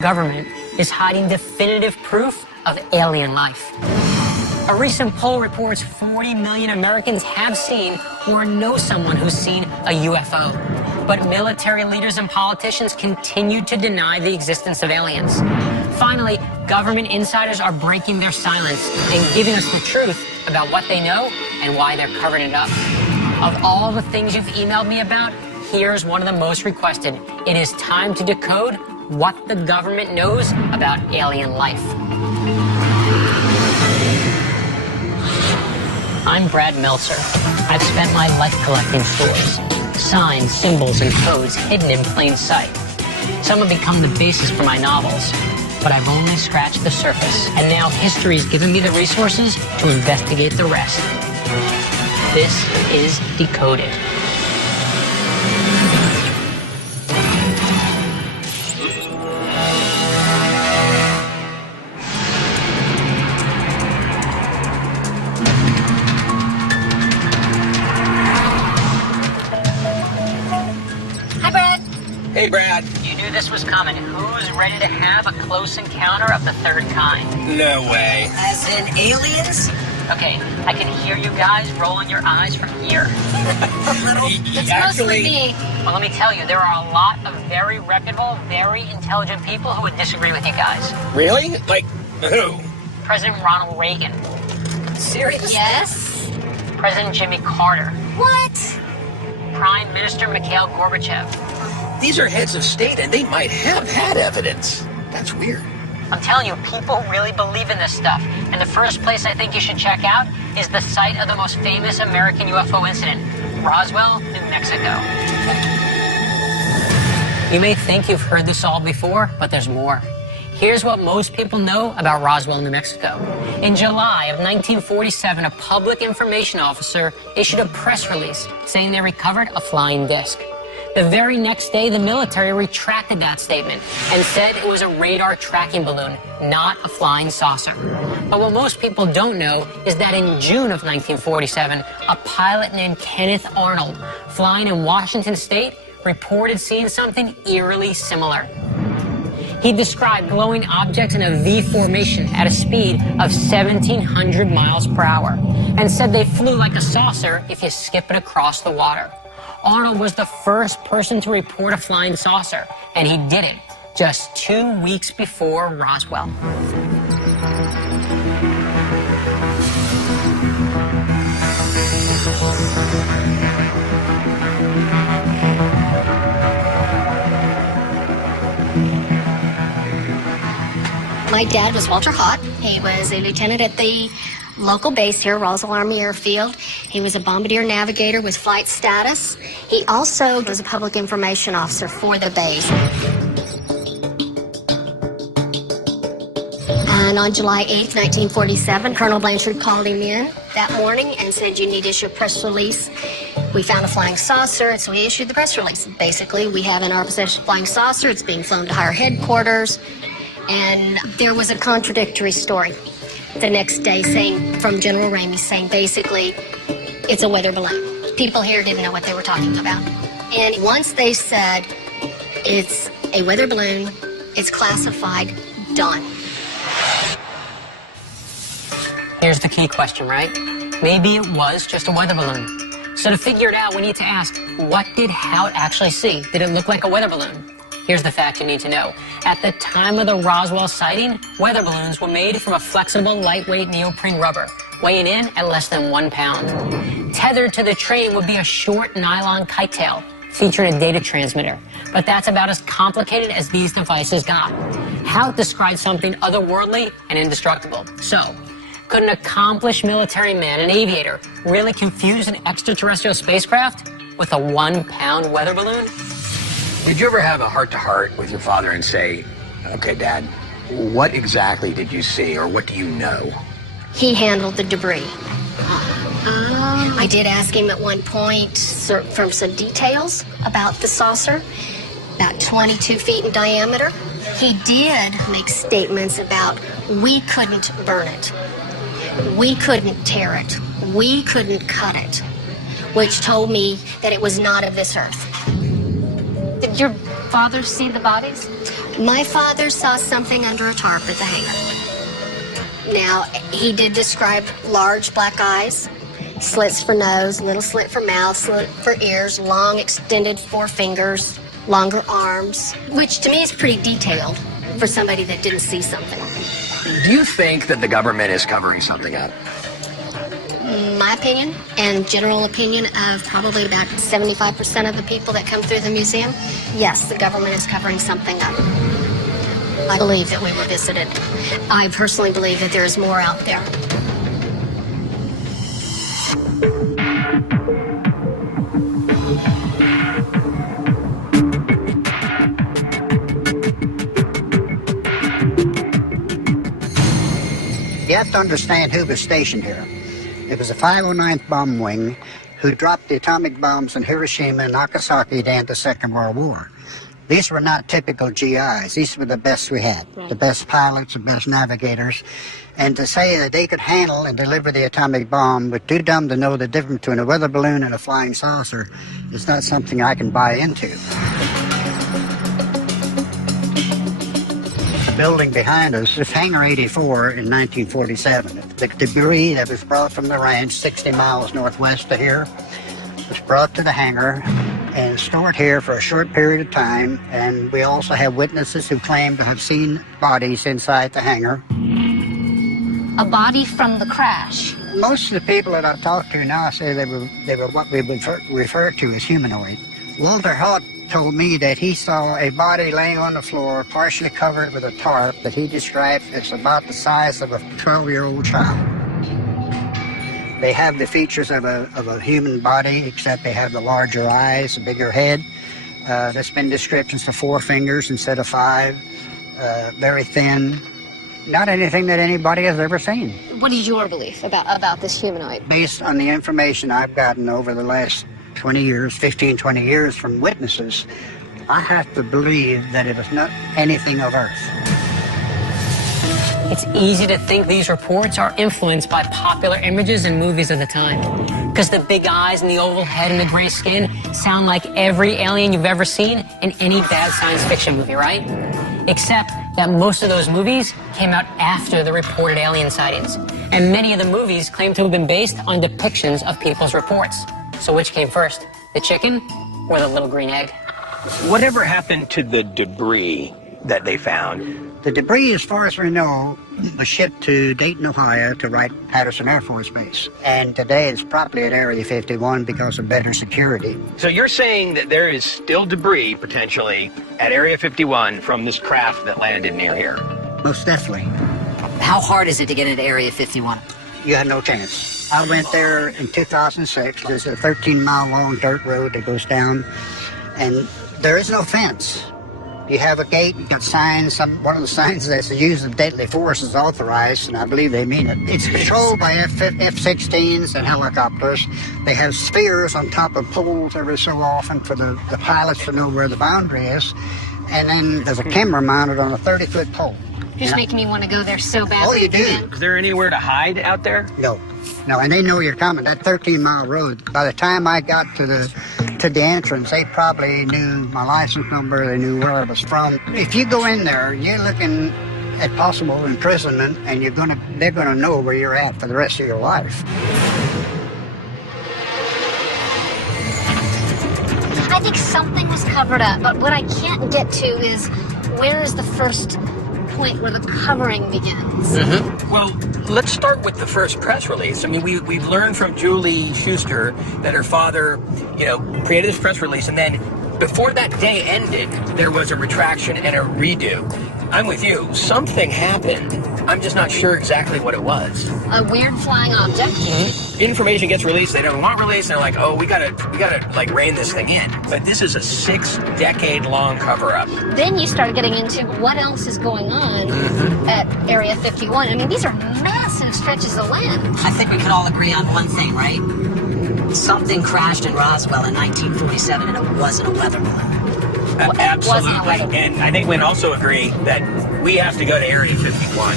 Government is hiding definitive proof of alien life. A recent poll reports 40 million Americans have seen or know someone who's seen a UFO. But military leaders and politicians continue to deny the existence of aliens. Finally, government insiders are breaking their silence and giving us the truth about what they know and why they're covering it up. Of all the things you've emailed me about, here's one of the most requested. It is time to decode what the government knows about alien life. I'm Brad Meltzer. I've spent my life collecting stories, signs, symbols, and codes hidden in plain sight. Some have become the basis for my novels, but I've only scratched the surface, and now history's given me the resources to investigate the rest. This is Decoded. Hey, Brad. You knew this was coming. Who's ready to have a close encounter of the third kind? No way. As in aliens? Okay, I can hear you guys rolling your eyes from here. It's mostly me. Well, let me tell you, there are a lot of very reputable, very intelligent people who would disagree with you guys. Really? Like who? President Ronald Reagan. Seriously? Yes. President Jimmy Carter. What? Prime Minister Mikhail Gorbachev. These are heads of state, and they might have had evidence. That's weird. I'm telling you, people really believe in this stuff. And the first place I think you should check out is the site of the most famous American UFO incident, Roswell, New Mexico. You may think you've heard this all before, but there's more. Here's what most people know about Roswell, New Mexico. In July of 1947, a public information officer issued a press release saying they recovered a flying disc. The very next day, the military retracted that statement and said it was a radar tracking balloon, not a flying saucer. But what most people don't know is that in June of 1947, a pilot named Kenneth Arnold, flying in Washington State, reported seeing something eerily similar. He described glowing objects in a V formation at a speed of 1,700 miles per hour and said they flew like a saucer if you skip it across the water. Arnold was the first person to report a flying saucer, and he did it just 2 weeks before Roswell. My dad was Walter Hott. He was a lieutenant at the local base here, Roswell Army Airfield. He was a bombardier navigator with flight status. He also was a public information officer for the base. And on July 8th, 1947, Colonel Blanchard called him in that morning and said, you need to issue a press release. We found a flying saucer, and so we issued the press release. Basically, we have in our possession a flying saucer. It's being flown to higher headquarters. And there was a contradictory story the next day saying, from General Ramey, saying basically, it's a weather balloon. People here didn't know what they were talking about. And once they said, it's a weather balloon, it's classified, done. Here's the key question, right? Maybe it was just a weather balloon. So to figure it out, we need to ask, what did Howard actually see? Did it look like a weather balloon? Here's the fact you need to know. At the time of the Roswell sighting, weather balloons were made from a flexible, lightweight neoprene rubber, weighing in at less than 1 pound. Tethered to the train would be a short nylon kite tail, featuring a data transmitter. But that's about as complicated as these devices got. Howard described something otherworldly and indestructible. So, could an accomplished military man, an aviator, really confuse an extraterrestrial spacecraft with a 1 pound weather balloon? Did you ever have a heart-to-heart with your father and say, okay, Dad, what exactly did you see, or what do you know? He handled the debris. I did ask him at one point for some details about the saucer, about 22 feet in diameter. He did make statements about we couldn't burn it, we couldn't tear it, we couldn't cut it, which told me that it was not of this earth. Did your father see the bodies? My father saw something under a tarp at the hangar. Now, he did describe large black eyes, slits for nose, little slit for mouth, slit for ears, long extended forefingers, longer arms, which to me is pretty detailed for somebody that didn't see something. Do you think that the government is covering something up? My opinion, and general opinion of probably about 75% of the people that come through the museum, yes, the government is covering something up. I believe that we were visited. I personally believe that there is more out there. You have to understand who was stationed here. It was the 509th Bomb Wing who dropped the atomic bombs in Hiroshima and Nagasaki during the Second World War. These were not typical GIs. These were the best we had, the best pilots, the best navigators. And to say that they could handle and deliver the atomic bomb but too dumb to know the difference between a weather balloon and a flying saucer is not something I can buy into. Building behind us is Hangar 84 in 1947. The debris that was brought from the ranch 60 miles northwest of here was brought to the hangar and stored here for a short period of time. And we also have witnesses who claim to have seen bodies inside the hangar. A body from the crash. Most of the people that I've talked to now say they were what we would refer to as humanoid. Walter Haught told me that he saw a body laying on the floor, partially covered with a tarp that he described as about the size of a 12-year-old child. They have the features of a human body, except they have the larger eyes, a bigger head. There's been descriptions for 4 fingers instead of 5, very thin. Not anything that anybody has ever seen. What is your belief about this humanoid? Based on the information I've gotten over the last 20 years, 15, 20 years from witnesses, I have to believe that it is not anything of Earth. It's easy to think these reports are influenced by popular images and movies of the time. Because the big eyes and the oval head and the gray skin sound like every alien you've ever seen in any bad science fiction movie, right? Except that most of those movies came out after the reported alien sightings. And many of the movies claim to have been based on depictions of people's reports. So which came first, the chicken or the little green egg? Whatever happened to the debris that they found? The debris, as far as we know, was shipped to Dayton, Ohio to Wright-Patterson Air Force Base. And today it's probably at Area 51 because of better security. So you're saying that there is still debris, potentially, at Area 51 from this craft that landed near here? Most definitely. How hard is it to get into Area 51? You had no chance. I went there in 2006. There's a 13-mile-long dirt road that goes down, and there is no fence. You have a gate, you got signs, one of the signs that says use of deadly force is authorized, and I believe they mean it. It's controlled by F-16s and helicopters. They have spheres on top of poles every so often for the pilots to know where the boundary is. And then there's a camera mounted on a 30-foot pole. You're just making me want to go there so badly. Oh, you do? Is there anywhere to hide out there? No, and they know you're coming. That 13-mile road, by the time I got to the entrance, they probably knew my license number, they knew where I was from. If you go in there, you're looking at possible imprisonment, and they're gonna know where you're at for the rest of your life. I think something was covered up, but what I can't get to is where is the first point where the covering begins? Well, let's start with the first press release. I mean, we've learned from Julie Schuster that her father, created this press release, and then before that day ended, there was a retraction and a redo. I'm with you. Something happened. I'm just not sure exactly what it was. A weird flying object. Information gets released. They don't want released. They're like, oh, we gotta like rein this thing in. But this is a 6-decade-long cover-up. Then you start getting into what else is going on at Area 51. I mean, these are massive stretches of land. I think we can all agree on one thing, right? Something crashed in Roswell in 1947, and it wasn't a weather balloon. Absolutely. And I think we can also agree that we have to go to Area 51.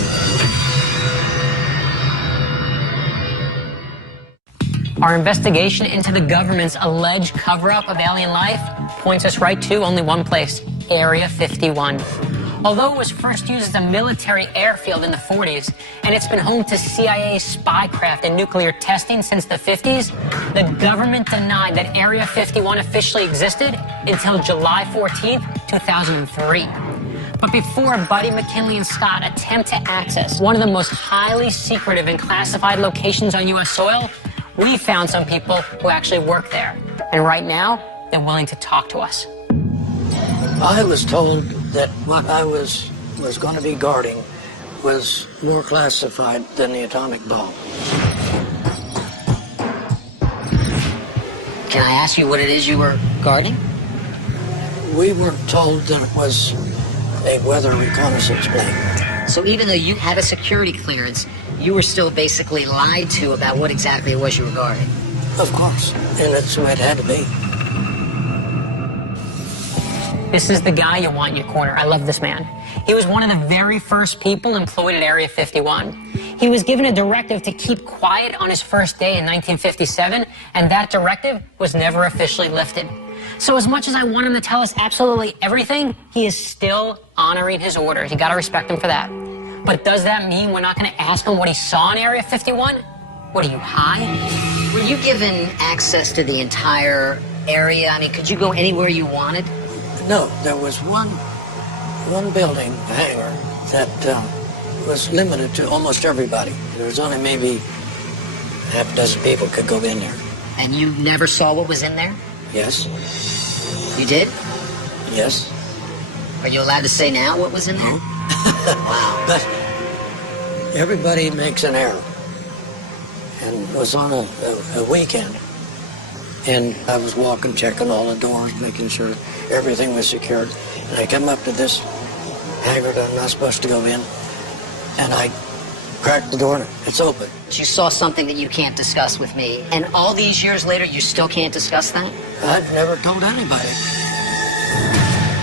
Our investigation into the government's alleged cover-up of alien life points us right to only one place, Area 51. Although it was first used as a military airfield in the 40s, and it's been home to CIA spycraft and nuclear testing since the 50s, the government denied that Area 51 officially existed until July 14th, 2003. But before Buddy, McKinley, and Scott attempt to access one of the most highly secretive and classified locations on U.S. soil, we found some people who actually work there. And right now, they're willing to talk to us. I was told that what I was going to be guarding was more classified than the atomic bomb. Can I ask you what it is you were guarding? We were told that it was a weather reconnaissance plane. So even though you had a security clearance, you were still basically lied to about what exactly it was you were guarding. Of course, and that's the way it had to be. This is the guy you want in your corner. I love this man. He was one of the very first people employed at Area 51. He was given a directive to keep quiet on his first day in 1957, and that directive was never officially lifted. So as much as I want him to tell us absolutely everything, he is still honoring his orders. You gotta respect him for that. But does that mean we're not gonna ask him what he saw in Area 51? What, are you high? Were you given access to the entire area? I mean, could you go anywhere you wanted? No, there was one building, a hangar, that was limited to almost everybody. There was only maybe half a dozen people could go in there. And you never saw what was in there? Yes. You did? Yes. Are you allowed to say now what was in there? Wow. But everybody makes an error. And it was on a weekend. And I was walking, checking all the doors, making sure everything was secured. And I come up to this hangar that I'm not supposed to go in. And I cracked the door and it's open. You saw something that you can't discuss with me. And all these years later, you still can't discuss that? I've never told anybody.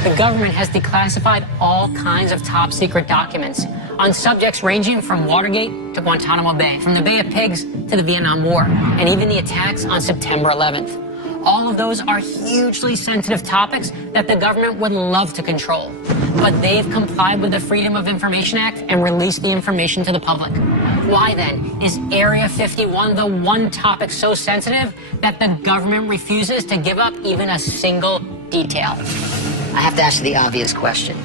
The government has declassified all kinds of top secret documents on subjects ranging from Watergate to Guantanamo Bay, from the Bay of Pigs to the Vietnam War, and even the attacks on September 11th. All of those are hugely sensitive topics that the government would love to control. But they've complied with the Freedom of Information Act and released the information to the public. Why then is Area 51 the one topic so sensitive that the government refuses to give up even a single detail? I have to ask you the obvious question.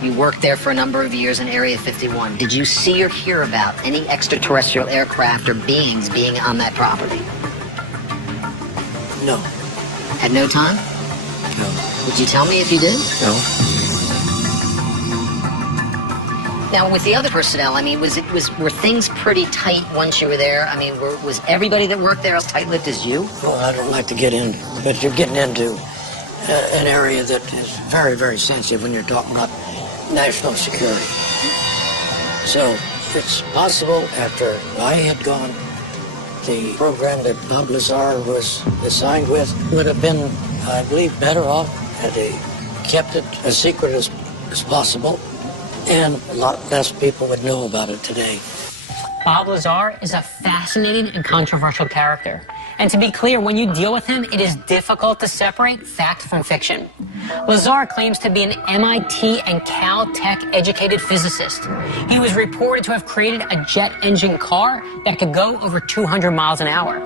You worked there for a number of years in Area 51. Did you see or hear about any extraterrestrial aircraft or beings being on that property? No. At no time? No. Would you tell me if you did? No. Now, with the other personnel, I mean, were things pretty tight once you were there? I mean, was everybody that worked there as tight-lipped as you? Well, I don't like to get in, but you're getting into an area that is very, very sensitive when you're talking about national security. So it's possible after I had gone, the program that Bob Lazar was assigned with would have been, I believe, better off had they kept it as secret as possible, and a lot less people would know about it today. Bob Lazar is a fascinating and controversial character. And to be clear, when you deal with him, it is difficult to separate fact from fiction. Lazar claims to be an MIT and Caltech educated physicist. He was reported to have created a jet engine car that could go over 200 miles an hour.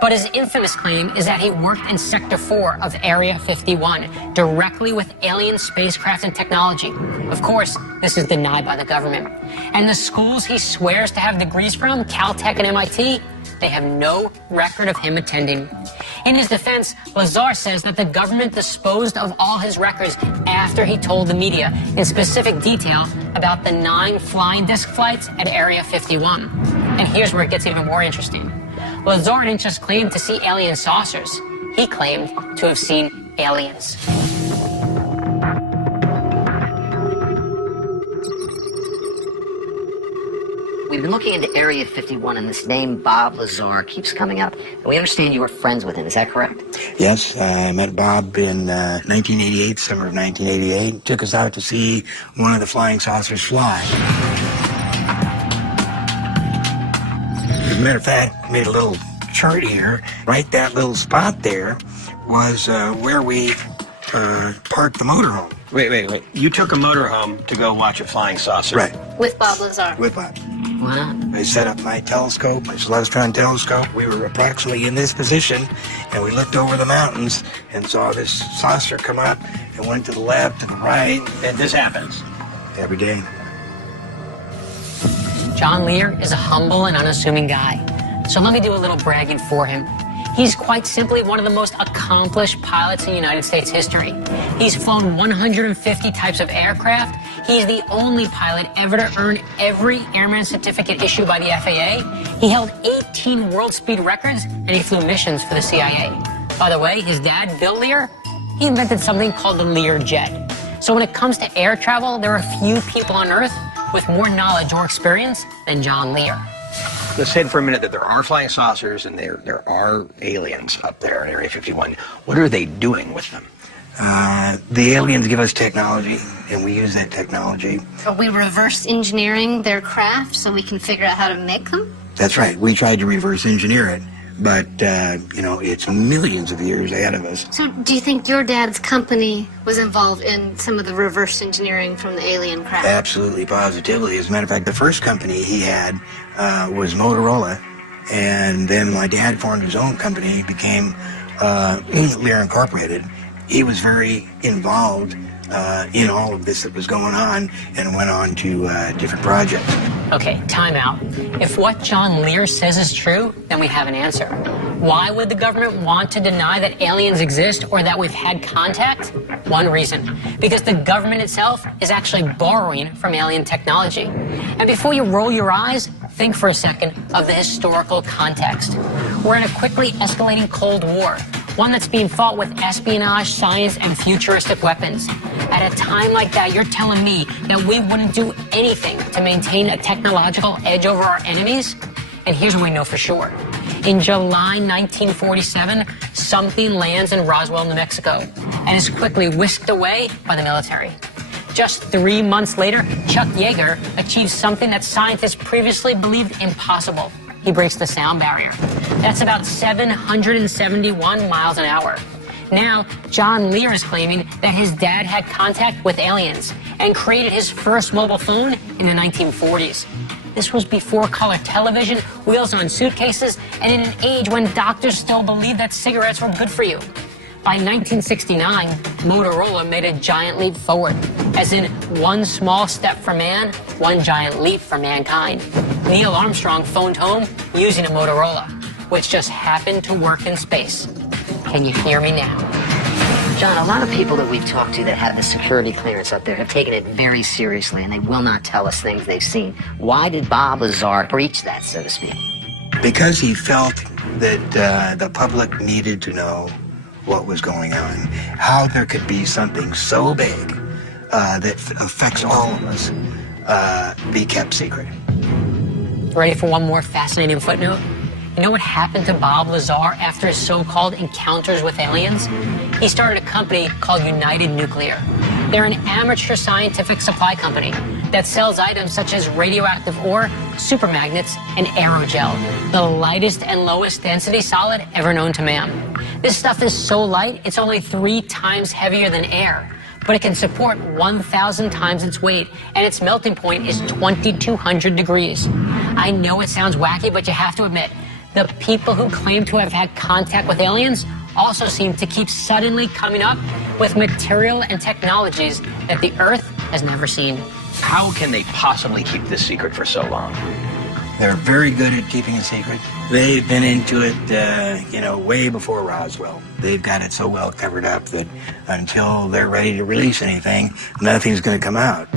But his infamous claim is that he worked in Sector 4 of Area 51, directly with alien spacecraft and technology. Of course, this is denied by the government. And the schools he swears to have degrees from, Caltech and MIT, they have no record of him attending. In his defense, Lazar says that the government disposed of all his records after he told the media in specific detail about the 9 flying disc flights at Area 51. And here's where it gets even more interesting. Lazar didn't just claim to see alien saucers. He claimed to have seen aliens. We've been looking into Area 51, and this name, Bob Lazar, keeps coming up. And we understand you were friends with him. Is that correct? Yes, I met Bob in 1988, summer of 1988. Took us out to see one of the flying saucers fly. As a matter of fact, made a little chart here. Right, that little spot there was where we parked the motorhome. Wait. You took a motorhome to go watch a flying saucer. Right. With Bob Lazar. With Bob. Why not? I set up my telescope, my Celestron telescope. We were approximately in this position, and we looked over the mountains and saw this saucer come up and went to the left, to the right. And this happens. Every day. John Lear is a humble and unassuming guy. So let me do a little bragging for him. He's quite simply one of the most accomplished pilots in United States history. He's flown 150 types of aircraft. He's the only pilot ever to earn every airman certificate issued by the FAA. He held 18 world speed records, and he flew missions for the CIA. By the way, his dad, Bill Lear, he invented something called the Lear jet. So when it comes to air travel, there are few people on Earth with more knowledge or experience than John Lear. Let's say for a minute that there are flying saucers and there are aliens up there in Area 51. What are they doing with them? The aliens give us technology, and we use that technology. Are we reverse engineering their craft so we can figure out how to make them? That's right. We tried to reverse engineer it, but, it's millions of years ahead of us. So do you think your dad's company was involved in some of the reverse engineering from the alien craft? Absolutely, positively. As a matter of fact, the first company he had was Motorola, and then my dad formed his own company, became Lear Incorporated. He was very involved in all of this that was going on and went on to different projects. Okay, time out. If what John Lear says is true, then we have an answer. Why would the government want to deny that aliens exist or that we've had contact? One reason, because the government itself is actually borrowing from alien technology. And before you roll your eyes, think for a second of the historical context. We're in a quickly escalating Cold War, one that's being fought with espionage, science, and futuristic weapons. At a time like that, you're telling me that we wouldn't do anything to maintain a technological edge over our enemies? And here's what we know for sure. In July 1947, something lands in Roswell, New Mexico, and is quickly whisked away by the military. Just 3 months later, Chuck Yeager achieves something that scientists previously believed impossible. He breaks the sound barrier. That's about 771 miles an hour. Now, John Lear is claiming that his dad had contact with aliens and created his first mobile phone in the 1940s. This was before color television, wheels on suitcases, and in an age when doctors still believed that cigarettes were good for you. By 1969, Motorola made a giant leap forward, as in one small step for man, one giant leap for mankind. Neil Armstrong phoned home using a Motorola, which just happened to work in space. Can you hear me now? John, a lot of people that we've talked to that have the security clearance up there have taken it very seriously, and they will not tell us things they've seen. Why did Bob Lazar breach that, so to speak? Because he felt that the public needed to know what was going on, how there could be something so big that affects all of us be kept secret. Ready for one more fascinating footnote? You know what happened to Bob Lazar after his so-called encounters with aliens? He started a company called United Nuclear. They're an amateur scientific supply company that sells items such as radioactive ore, supermagnets, and aerogel, the lightest and lowest density solid ever known to man. This stuff is so light, it's only 3 times heavier than air, but it can support 1,000 times its weight, and its melting point is 2,200 degrees. I know it sounds wacky, but you have to admit, the people who claim to have had contact with aliens also seem to keep suddenly coming up with material and technologies that the Earth has never seen. How can they possibly keep this secret for so long? They're very good at keeping it secret. They've been into it, way before Roswell. They've got it so well covered up that until they're ready to release anything, nothing's going to come out.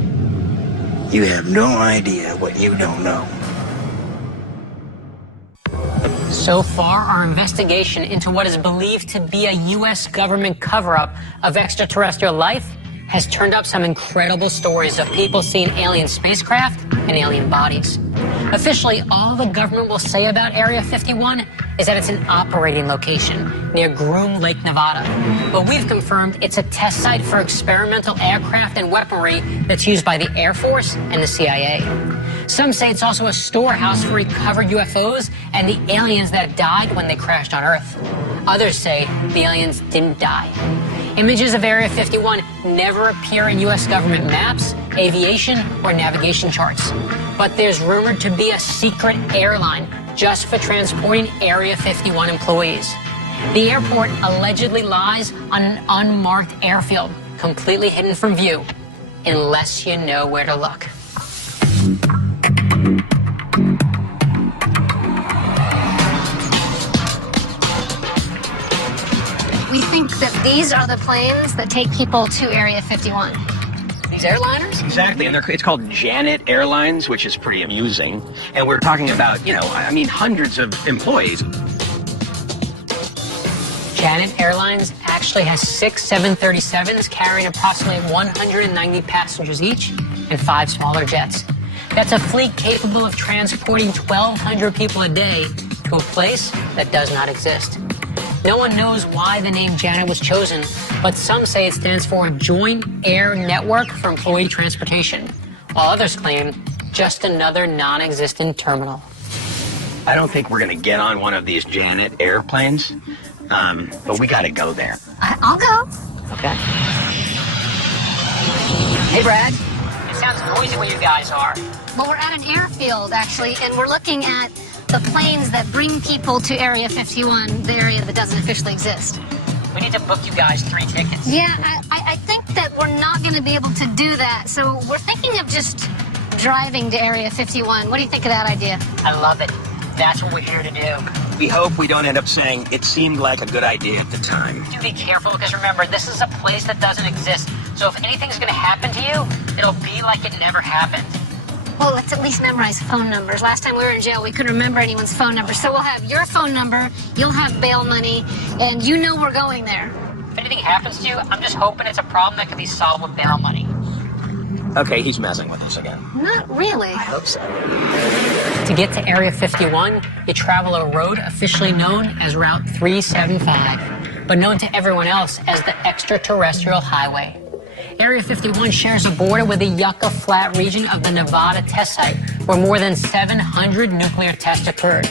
You have no idea what you don't know. So far, our investigation into what is believed to be a U.S. government cover-up of extraterrestrial life has turned up some incredible stories of people seeing alien spacecraft and alien bodies. Officially, all the government will say about Area 51 is that it's an operating location near Groom Lake, Nevada. But we've confirmed it's a test site for experimental aircraft and weaponry that's used by the Air Force and the CIA. Some say it's also a storehouse for recovered UFOs and the aliens that died when they crashed on Earth. Others say the aliens didn't die. Images of Area 51 never appear in U.S. government maps, aviation, or navigation charts. But there's rumored to be a secret airline just for transporting Area 51 employees. The airport allegedly lies on an unmarked airfield, completely hidden from view, unless you know where to look. We think that these are the planes that take people to Area 51. These airliners? Exactly, and it's called Janet Airlines, which is pretty amusing. And we're talking about, hundreds of employees. Janet Airlines actually has 6 737s carrying approximately 190 passengers each and 5 smaller jets. That's a fleet capable of transporting 1,200 people a day to a place that does not exist. No one knows why the name Janet was chosen, but some say it stands for Joint Air Network for Employee Transportation, while others claim just another non-existent terminal. I don't think we're going to get on one of these Janet airplanes, but we got to go there. I'll go. Okay. Hey, Brad. It sounds noisy where you guys are. Well, we're at an airfield, actually, and we're looking at the planes that bring people to Area 51, the area that doesn't officially exist. We need to book you guys 3 tickets. Yeah, I think that we're not going to be able to do that, so we're thinking of just driving to Area 51. What do you think of that idea? I love it. That's what we're here to do. We hope we don't end up saying it seemed like a good idea at the time. Do be careful, because remember, this is a place that doesn't exist. So if anything's going to happen to you, it'll be like it never happened. Well, let's at least memorize phone numbers. Last time we were in jail, we couldn't remember anyone's phone number. So we'll have your phone number, you'll have bail money, and you know we're going there. If anything happens to you, I'm just hoping it's a problem that can be solved with bail money. Okay, he's messing with us again. Not really. I hope so. To get to Area 51, you travel a road officially known as Route 375, but known to everyone else as the Extraterrestrial Highway. Area 51 shares a border with the Yucca Flat region of the Nevada test site, where more than 700 nuclear tests occurred.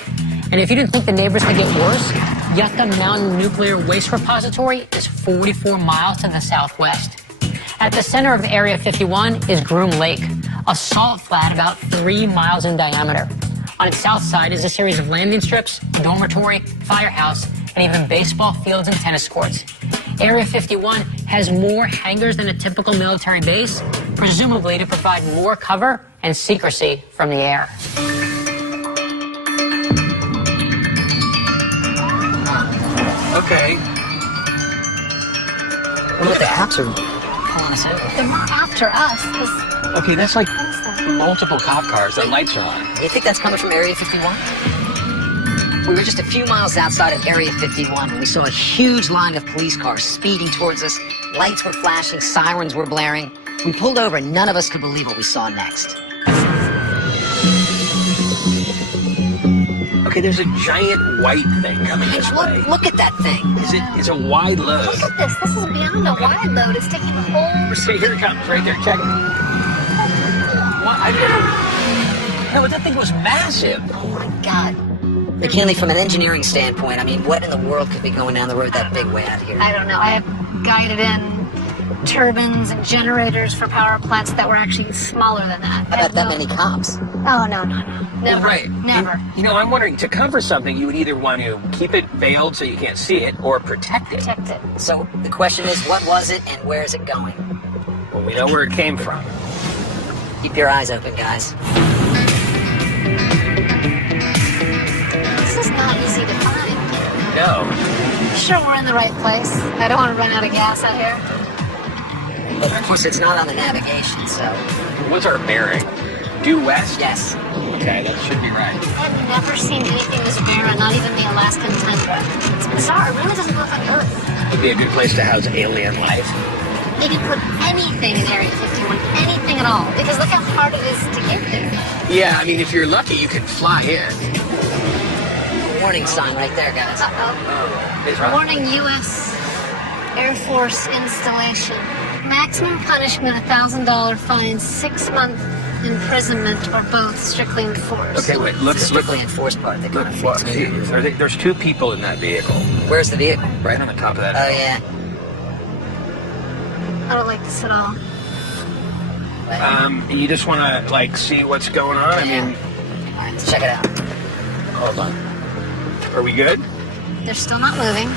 And if you didn't think the neighbors could get worse, Yucca Mountain Nuclear Waste Repository is 44 miles to the southwest. At the center of Area 51 is Groom Lake, a salt flat about 3 miles in diameter. On its south side is a series of landing strips, a dormitory, firehouse, and even baseball fields and tennis courts. Area 51 has more hangars than a typical military base, presumably to provide more cover and secrecy from the air. Okay. Look, the cops are pulling us over. They're not after us. Okay, that's like What is that? multiple cop cars. The lights are on. You think that's coming from Area 51? We were just a few miles outside of Area 51 when we saw a huge line of police cars speeding towards us. Lights were flashing, sirens were blaring. We pulled over and none of us could believe what we saw next. Okay, there's a giant white thing coming this way. Look at that thing. It's a wide load. Look at this. This is beyond a wide load. It's taking the whole... See, here it comes, right there. Check it. What? No, that thing was massive. Oh, my God. McKinley, from an engineering standpoint, I mean, what in the world could be going down the road that big way out here? I don't know. I have guided in turbines and generators for power plants that were actually smaller than that. How about that many cops? Oh, no. Never. Right. Never. I'm wondering, to cover something, you would either want to keep it veiled so you can't see it, or protect it. Protect it. So the question is, what was it and where is it going? Well, we know where it came from. Keep your eyes open, guys. This is not easy to find. No. Sure, we're in the right place. I don't want to run out of gas out here. But of course, it's not on the navigation, so... What's our bearing? Due west? Yes. Okay, that should be right. I've never seen anything this barren, not even the Alaskan tundra. It's bizarre. It really doesn't look like Earth. Would be a good place to house alien life. They could put anything in Area 51, anything at all, because look how hard it is to get there. Yeah, I mean, if you're lucky, you could fly in. Warning sign right there, guys. It's right. Warning, U.S. Air Force installation. Maximum punishment, $1,000 fine, 6-month imprisonment, or both, strictly enforced. Okay, wait, look. The strictly enforced part. They Look, kind of what, fixed see, it. there's 2 people in that vehicle. Where's the vehicle? Right on the top of that Oh, hill. yeah. I don't like this at all. You just want to like see what's going on? I mean, All right, let's check it out. hold on. Are we good? They're still not moving.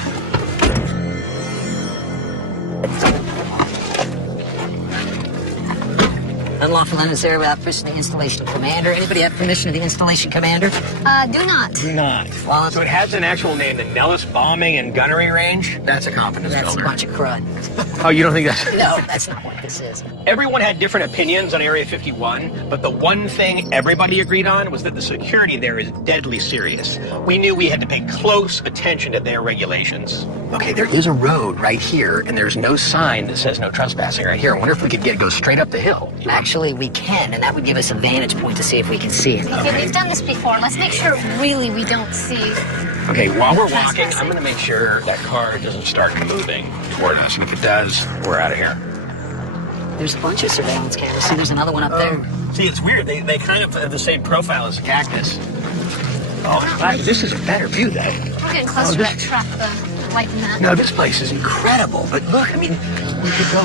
Unlawful in this area without permission of the installation commander. Anybody have permission of the installation commander? Do not. Do not. Well, So it has an actual name, the Nellis Bombing and Gunnery Range. That's a confidence that's a builder. bunch of crud. Oh, you don't think that's... No, that's not what this is. Everyone had different opinions on Area 51, but the one thing everybody agreed on was that the security there is deadly serious. We knew we had to pay close attention to their regulations. Okay, there is a road right here, and there's no sign that says no trespassing right here. I wonder if we could go straight up the hill. Actually, we can, and that would give us a vantage point to see if we can see it. Okay, we've done this before. Let's make sure really we don't see. Okay, while we're walking, I'm going to make sure that car doesn't start moving toward us, and if it does, we're out of here. There's a bunch of surveillance cameras. See, there's another one up there. See, it's weird. They kind of have the same profile as a cactus. Oh, wow, this is a better view, though. We're getting close to that truck, the white nut. No, this place is incredible. But look, I mean, we could go.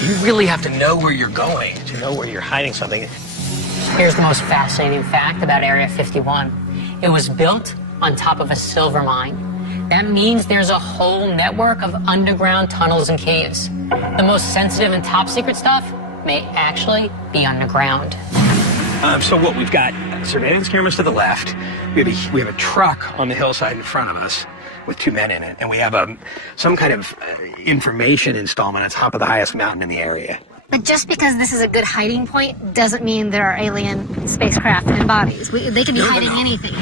You really have to know where you're going to know where you're hiding something. Here's the most fascinating fact about Area 51. It was built on top of a silver mine. That means there's a whole network of underground tunnels and caves. The most sensitive and top secret stuff may actually be underground. So what we've got surveillance cameras to the left. We have a truck on the hillside in front of us with two men in it, and we have some kind of information installment on top of the highest mountain in the area. But just because this is a good hiding point doesn't mean there are alien spacecraft and bodies. They could be hiding anything.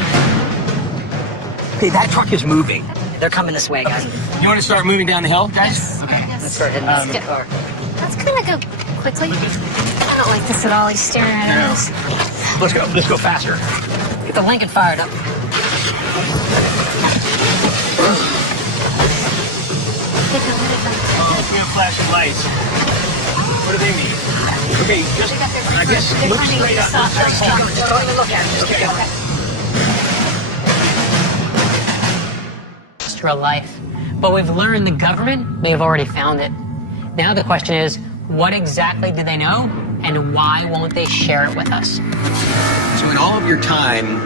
Okay, that truck is moving. They're coming this way, guys. You want to start moving down the hill, guys? Yes. Okay. Let's start heading this Let's car. Let's kind of go quickly. I don't like this at all. He's staring at us. Let's go faster. Get the Lincoln fired up. We have flashing lights. What do they mean? Okay, just, I guess, look straight up. Just don't even look at it. Just keep going. Extra life. But we've learned the government may have already found it. Now the question is, what exactly do they know, and why won't they share it with us? So in all of your time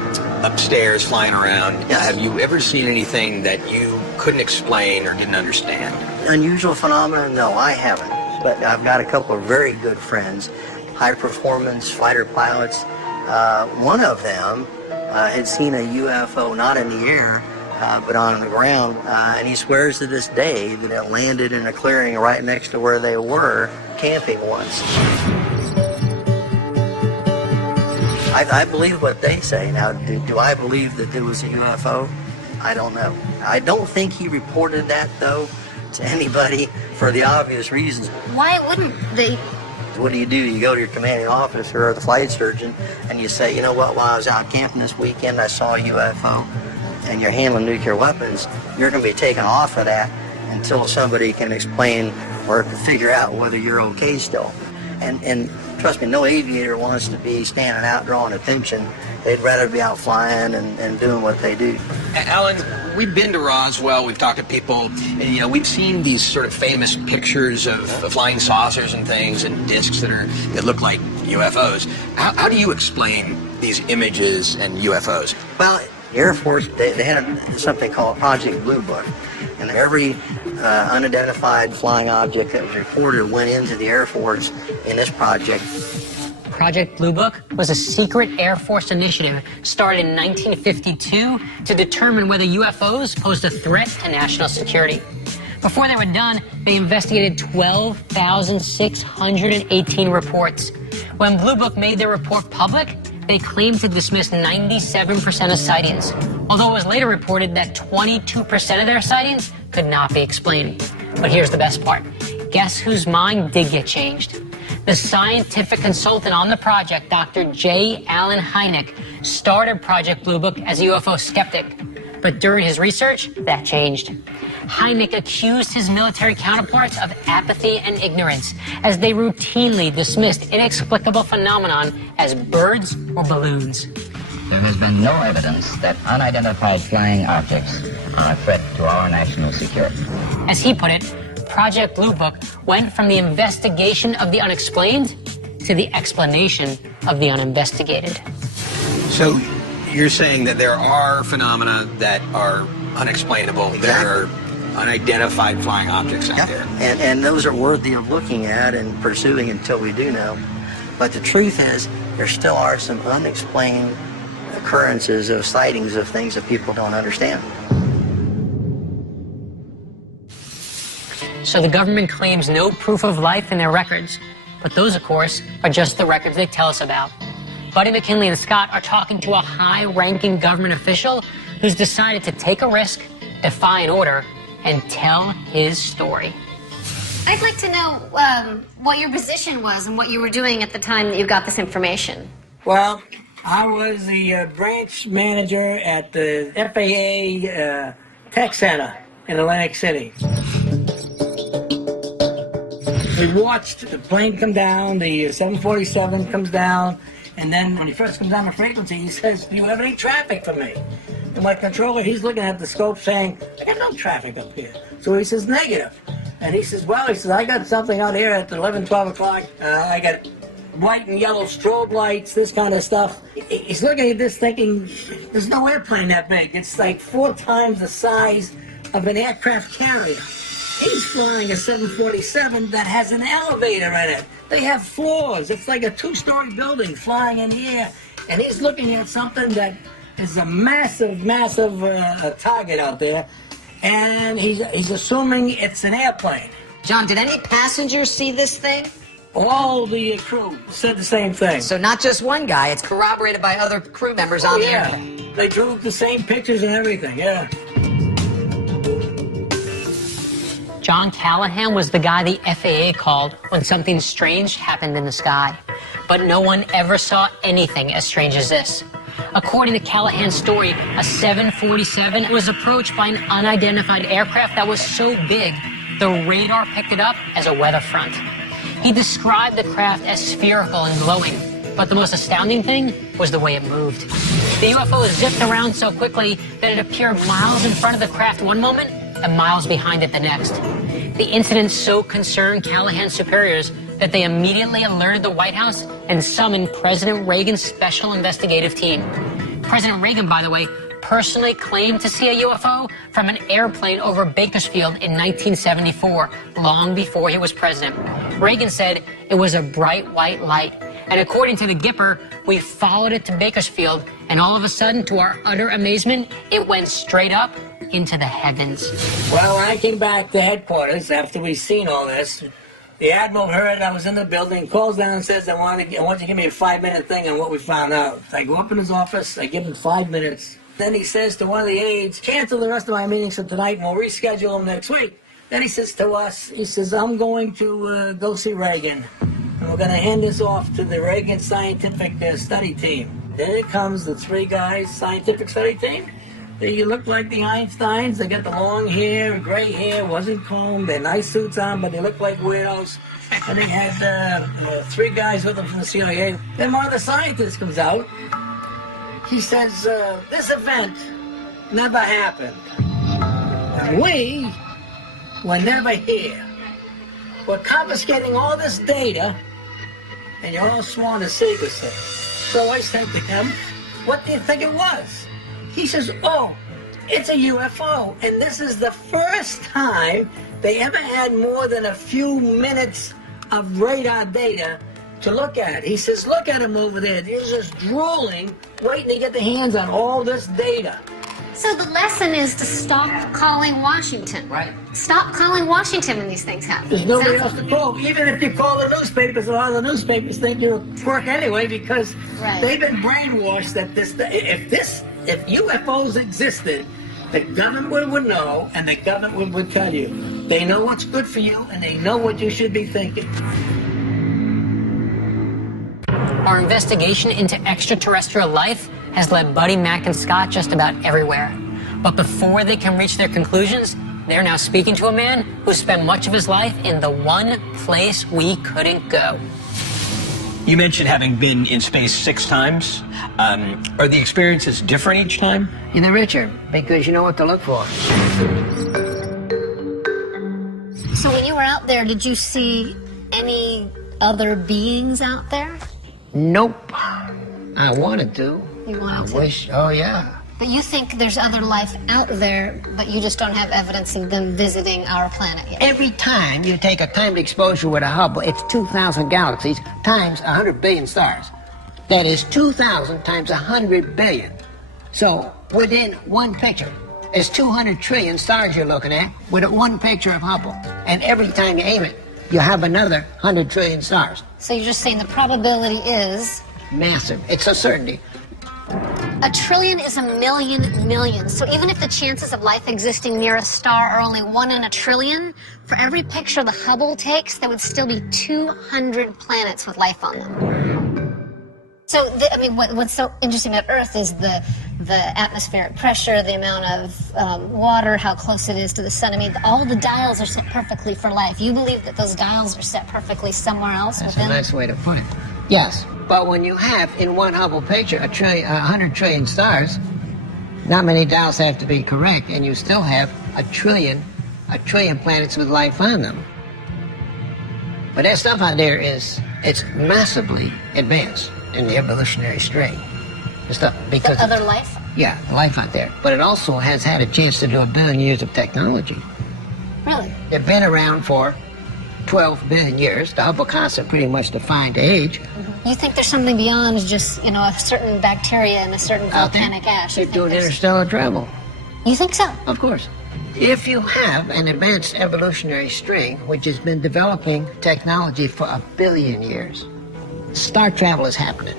upstairs flying around, have you ever seen anything that you couldn't explain or didn't understand? Unusual phenomena? No, I haven't. But I've got a couple of very good friends, high-performance fighter pilots. One of them had seen a UFO, not in the air, but on the ground, and he swears to this day that it landed in a clearing right next to where they were camping once. I believe what they say. Now, do I believe that there was a UFO? I don't know. I don't think he reported that, though, to anybody for the obvious reasons. Why wouldn't they? What do? You go to your commanding officer or the flight surgeon and you say, you know what, while I was out camping this weekend, I saw a UFO, and you're handling nuclear weapons, you're going to be taken off of that until somebody can explain or figure out whether you're okay still. And trust me, no aviator wants to be standing out drawing attention. They'd rather be out flying and doing what they do. Alan, we've been to Roswell, we've talked to people, and we've seen these sort of famous pictures of flying saucers and things and discs that look like UFOs. How do you explain these images and UFOs? Well, the Air Force, they had something called Project Blue Book, and every unidentified flying object that was reported went into the Air Force in this project. Project Blue Book was a secret Air Force initiative started in 1952 to determine whether UFOs posed a threat to national security. Before they were done, they investigated 12,618 reports. When Blue Book made their report public, they claimed to dismiss 97% of sightings, although it was later reported that 22% of their sightings could not be explained. But here's the best part. Guess whose mind did get changed? The scientific consultant on the project, Dr. J. Allen Hynek, started Project Blue Book as a UFO skeptic. But during his research, that changed. Hynek accused his military counterparts of apathy and ignorance as they routinely dismissed inexplicable phenomenon as birds or balloons. There has been no evidence that unidentified flying objects are a threat to our national security. As he put it, Project Blue Book went from the investigation of the unexplained to the explanation of the uninvestigated. So you're saying that there are phenomena that are unexplainable. Exactly. There are unidentified flying objects out there. And those are worthy of looking at and pursuing until we do know. But the truth is, there still are some unexplained occurrences of sightings of things that people don't understand. So the government claims no proof of life in their records, but those, of course, are just the records they tell us about. Buddy McKinley and Scott are talking to a high-ranking government official who's decided to take a risk, defy an order, and tell his story. I'd like to know what your position was and what you were doing at the time that you got this information. Well, I was the branch manager at the FAA Tech Center in Atlantic City. We watched the plane come down, the 747 comes down, and then when he first comes down the frequency, he says, "Do you have any traffic for me?" And my controller, he's looking at the scope saying, "I got no traffic up here." So he says, "Negative." And he says, "Well," he says, "I got something out here at 11, 12 o'clock. I got white and yellow strobe lights, this kind of stuff." He's looking at this thinking, there's no airplane that big. It's like 4 times the size of an aircraft carrier. He's flying a 747 that has an elevator in it. They have floors. It's like a 2-story building flying in the air. And he's looking at something that is a massive, massive target out there. And he's assuming it's an airplane. John, did any passengers see this thing? All the crew said the same thing. So not just one guy, it's corroborated by other crew members on the yeah. airplane. They drew the same pictures and everything, yeah. John Callahan was the guy the FAA called when something strange happened in the sky. But no one ever saw anything as strange as this. According to Callahan's story, a 747 was approached by an unidentified aircraft that was so big, the radar picked it up as a weather front. He described the craft as spherical and glowing, but the most astounding thing was the way it moved. The UFO zipped around so quickly that it appeared miles in front of the craft one moment and miles behind it the next. The incident so concerned Callahan's superiors that they immediately alerted the White House and summoned President Reagan's special investigative team. President Reagan, by the way, personally claimed to see a UFO from an airplane over Bakersfield in 1974, long before he was president. Reagan said it was a bright white light. And according to the Gipper, we followed it to Bakersfield, and all of a sudden, to our utter amazement, it went straight up into the heavens. Well, when I came back to headquarters after we seen all this, the Admiral heard I was in the building, calls down and says, I want you to give me a 5-minute thing on what we found out. I go up in his office, I give him 5 minutes. Then he says to one of the aides, cancel the rest of my meetings for tonight and we'll reschedule them next week. Then he says to us, he says, I'm going to go see Reagan. And we're going to hand this off to the Reagan Scientific Study Team. Then it comes the 3 guys, Scientific Study Team. They look like the Einsteins. They got the long hair, gray hair, wasn't combed. They're nice suits on, but they look like weirdos. And they had 3 guys with them from the CIA. Then one of the scientists comes out. He says, this event never happened. And we were never here. We're confiscating all this data, and you're all sworn to secrecy. So I said to him, what do you think it was? He says, oh, it's a UFO. And this is the first time they ever had more than a few minutes of radar data to look at. He says, look at him over there. They're just drooling, waiting to get their hands on all this data. So the lesson is to stop calling Washington. Right. Stop calling Washington when these things happen. There's nobody else to call. Even if you call the newspapers, a lot of the newspapers think you're a crook anyway because they've been brainwashed that if UFOs existed, the government would know and the government would tell you. They know what's good for you and they know what you should be thinking. Our investigation into extraterrestrial life has led Buddy, Mac, and Scott just about everywhere. But before they can reach their conclusions, they're now speaking to a man who spent much of his life in the one place we couldn't go. You mentioned having been in space 6 times. Are the experiences different each time? You know, Richard, because you know what to look for. So when were out there, did you see any other beings out there? Nope. I wanted to. You wanted to? I wish. Oh, yeah. But you think there's other life out there, but you just don't have evidence of them visiting our planet yet. Every time you take a timed exposure with a Hubble, it's 2,000 galaxies times 100 billion stars. That is 2,000 times 100 billion. So within one picture, it's 200 trillion stars you're looking at with one picture of Hubble. And every time you aim it, you have another 100 trillion stars. So you're just saying the probability is? Massive. It's a certainty. A trillion is a million million. So even if the chances of life existing near a star are only 1 in a trillion, for every picture the Hubble takes, there would still be 200 planets with life on them. So, what's so interesting about Earth is the atmospheric pressure, the amount of water, how close it is to the sun. I mean, all the dials are set perfectly for life. You believe that those dials are set perfectly somewhere else That's within? a nice way to put it. Yes, but when you have in one Hubble picture 100 trillion stars, not many dials have to be correct, and you still have a trillion planets with life on them. But that stuff out there it's massively advanced in the evolutionary string. The stuff because other life? Yeah, life out there. But it also has had a chance to do 1 billion years of technology. Really? They've been around for 12 billion years. The Hubble constant pretty much defined age. You think there's something beyond just, a certain bacteria and a certain volcanic ash? They're doing interstellar travel. You think so? Of course. If you have an advanced evolutionary string, which has been developing technology for 1 billion years, star travel is happening.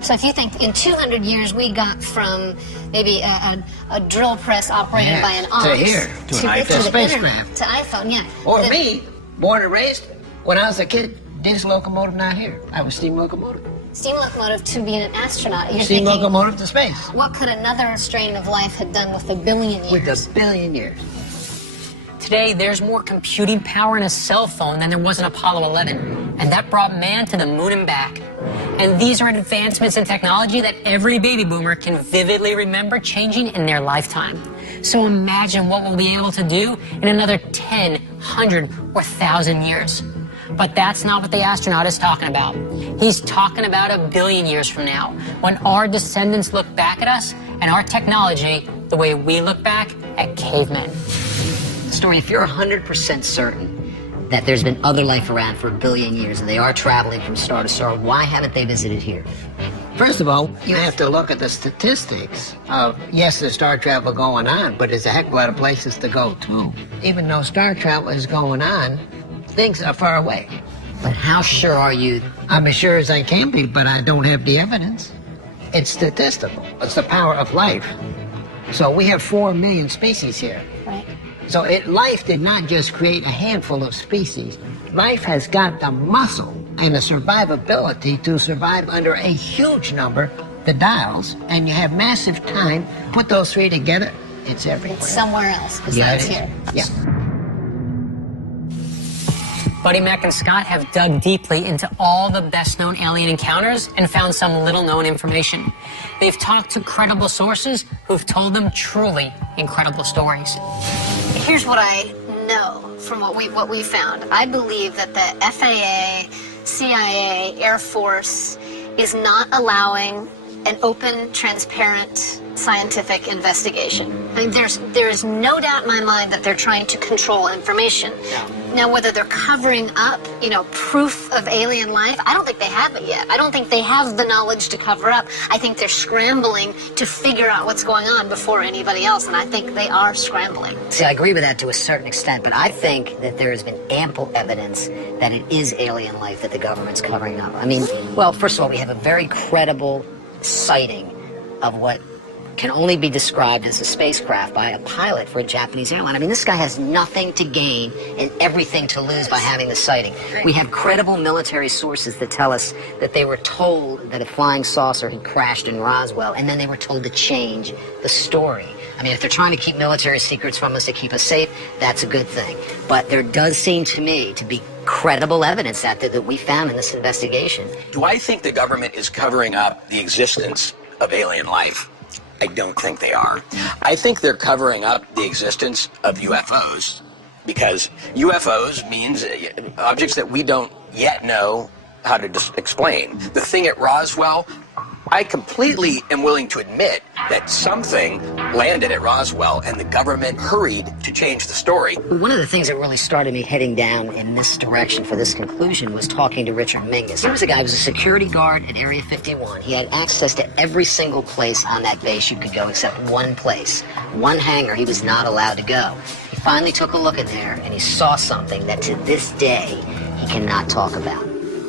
So if you think in 200 years we got from maybe a drill press operated by an ox to here, to a spacecraft, to iPhone, yeah. Or me, born and raised, when I was a kid, this locomotive not here. I was steam locomotive. Steam locomotive to be an astronaut. You're steam thinking, locomotive to space. What could another strain of life have done with 1 billion years? With 1 billion years. Today, there's more computing power in a cell phone than there was in Apollo 11, and that brought man to the moon and back. And these are advancements in technology that every baby boomer can vividly remember changing in their lifetime. So imagine what we'll be able to do in another 10, 100, or 1,000 years. But that's not what the astronaut is talking about. He's talking about 1 billion years from now, when our descendants look back at us and our technology the way we look back at cavemen. Story, if you're 100% certain that there's been other life around for 1 billion years and they are traveling from star to star, why haven't they visited here? First of all, you have to look at the statistics of, yes, there's star travel going on, but there's a heck of a lot of places to go to. Even though star travel is going on, things are far away. But how sure are you? I'm as sure as I can be, but I don't have the evidence. It's statistical. It's the power of life. So we have 4 million species here. Right. So life did not just create a handful of species. Life has got the muscle and the survivability to survive under a huge number, the dials, and you have massive time. Put those 3 together, it's everywhere. It's somewhere else besides here. Yeah. Buddy, Mac, and Scott have dug deeply into all the best-known alien encounters and found some little-known information. They've talked to credible sources who've told them truly incredible stories. Here's what I know from what we found. I believe that the FAA, CIA, Air Force is not allowing an open, transparent scientific investigation. I mean, there is no doubt in my mind that they're trying to control information. Yeah. Now, whether they're covering up, proof of alien life, I don't think they have it yet. I don't think they have the knowledge to cover up. I think they're scrambling to figure out what's going on before anybody else, and I think they are scrambling. See, I agree with that to a certain extent, but I think that there has been ample evidence that it is alien life that the government's covering up. I mean, well, first of all, we have a very credible sighting of what can only be described as a spacecraft by a pilot for a Japanese airline. I mean, this guy has nothing to gain and everything to lose by having the sighting. We have credible military sources that tell us that they were told that a flying saucer had crashed in Roswell, and then they were told to change the story. I mean, if they're trying to keep military secrets from us to keep us safe, that's a good thing. But there does seem to me to be credible evidence that we found in this investigation. Do I think the government is covering up the existence of alien life? I don't think they are. I think they're covering up the existence of UFOs. because UFOs means objects that we don't yet know how to explain. The thing at Roswell, I completely am willing to admit that something landed at Roswell and the government hurried to change the story. One of the things that really started me heading down in this direction for this conclusion was talking to Richard Mingus. He was a guy who was a security guard at Area 51. He had access to every single place on that base you could go except one place. One hangar he was not allowed to go. He finally took a look in there and he saw something that to this day he cannot talk about.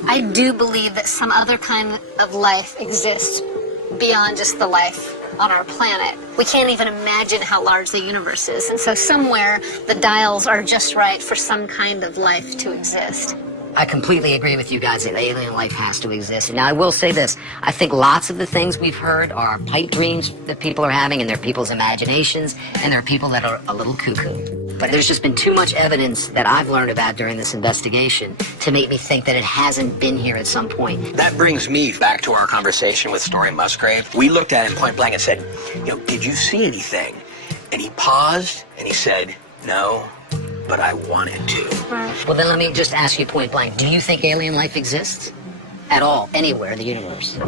I do believe that some other kind of life exists beyond just the life on our planet. We can't even imagine how large the universe is, and so somewhere the dials are just right for some kind of life to exist. I completely agree with you guys that alien life has to exist. Now, I will say this. I think lots of the things we've heard are pipe dreams that people are having, and they're people's imaginations, and there are people that are a little cuckoo. But there's just been too much evidence that I've learned about during this investigation to make me think that it hasn't been here at some point. That brings me back to our conversation with Story Musgrave. We looked at him point blank and said, did you see anything? And he paused and he said, no, but I wanted to. Well, then let me just ask you point blank. Do you think alien life exists? At all, anywhere in the universe?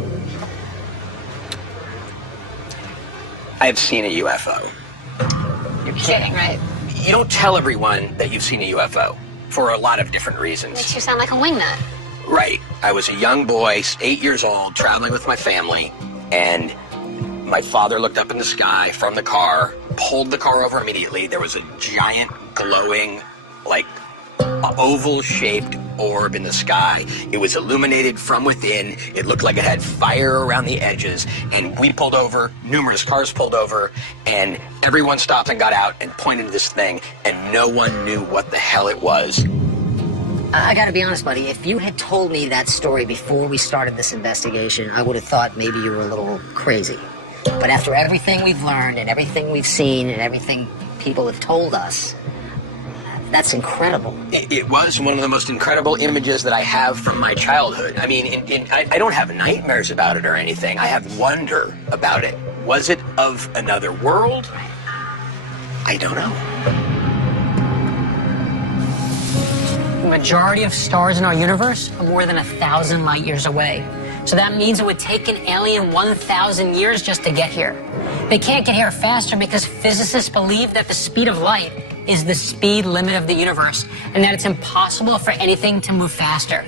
I've seen a UFO. You're kidding, right? You don't tell everyone that you've seen a UFO for a lot of different reasons. Makes you sound like a wingnut. Right. I was a young boy, 8 years old, traveling with my family, and my father looked up in the sky from the car, pulled the car over immediately. There was a giant, glowing, oval-shaped orb in the sky. It was illuminated from within. It looked like it had fire around the edges. And we pulled over, numerous cars pulled over, and everyone stopped and got out and pointed to this thing, and no one knew what the hell it was. I gotta be honest, buddy, if you had told me that story before we started this investigation, I would have thought maybe you were a little crazy. But after everything we've learned and everything we've seen and everything people have told us, that's incredible. It was one of the most incredible images that I have from my childhood. I mean, I don't have nightmares about it or anything. I have wonder about it. Was it of another world? I don't know. The majority of stars in our universe are more than 1,000 light years away. So that means it would take an alien 1,000 years just to get here. They can't get here faster because physicists believe that the speed of light is the speed limit of the universe, and that it's impossible for anything to move faster.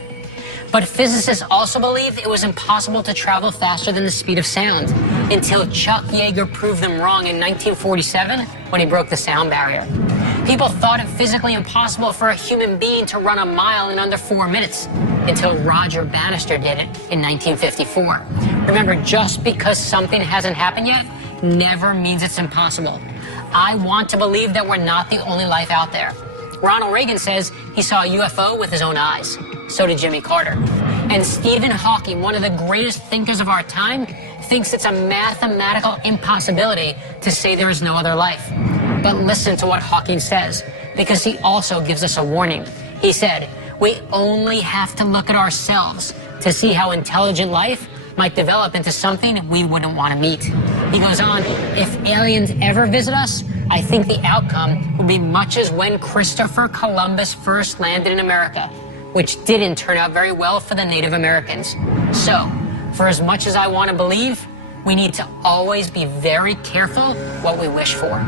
But physicists also believed it was impossible to travel faster than the speed of sound, until Chuck Yeager proved them wrong in 1947 when he broke the sound barrier. People thought it physically impossible for a human being to run a mile in under 4 minutes, until Roger Bannister did it in 1954. Remember, just because something hasn't happened yet never means it's impossible. I want to believe that we're not the only life out there. Ronald Reagan says he saw a UFO with his own eyes. So did Jimmy Carter. And Stephen Hawking, one of the greatest thinkers of our time, thinks it's a mathematical impossibility to say there is no other life. But listen to what Hawking says, because he also gives us a warning. He said, we only have to look at ourselves to see how intelligent life might develop into something we wouldn't want to meet. He goes on, if aliens ever visit us, I think the outcome will be much as when Christopher Columbus first landed in America, which didn't turn out very well for the Native Americans. So, for as much as I want to believe, we need to always be very careful what we wish for.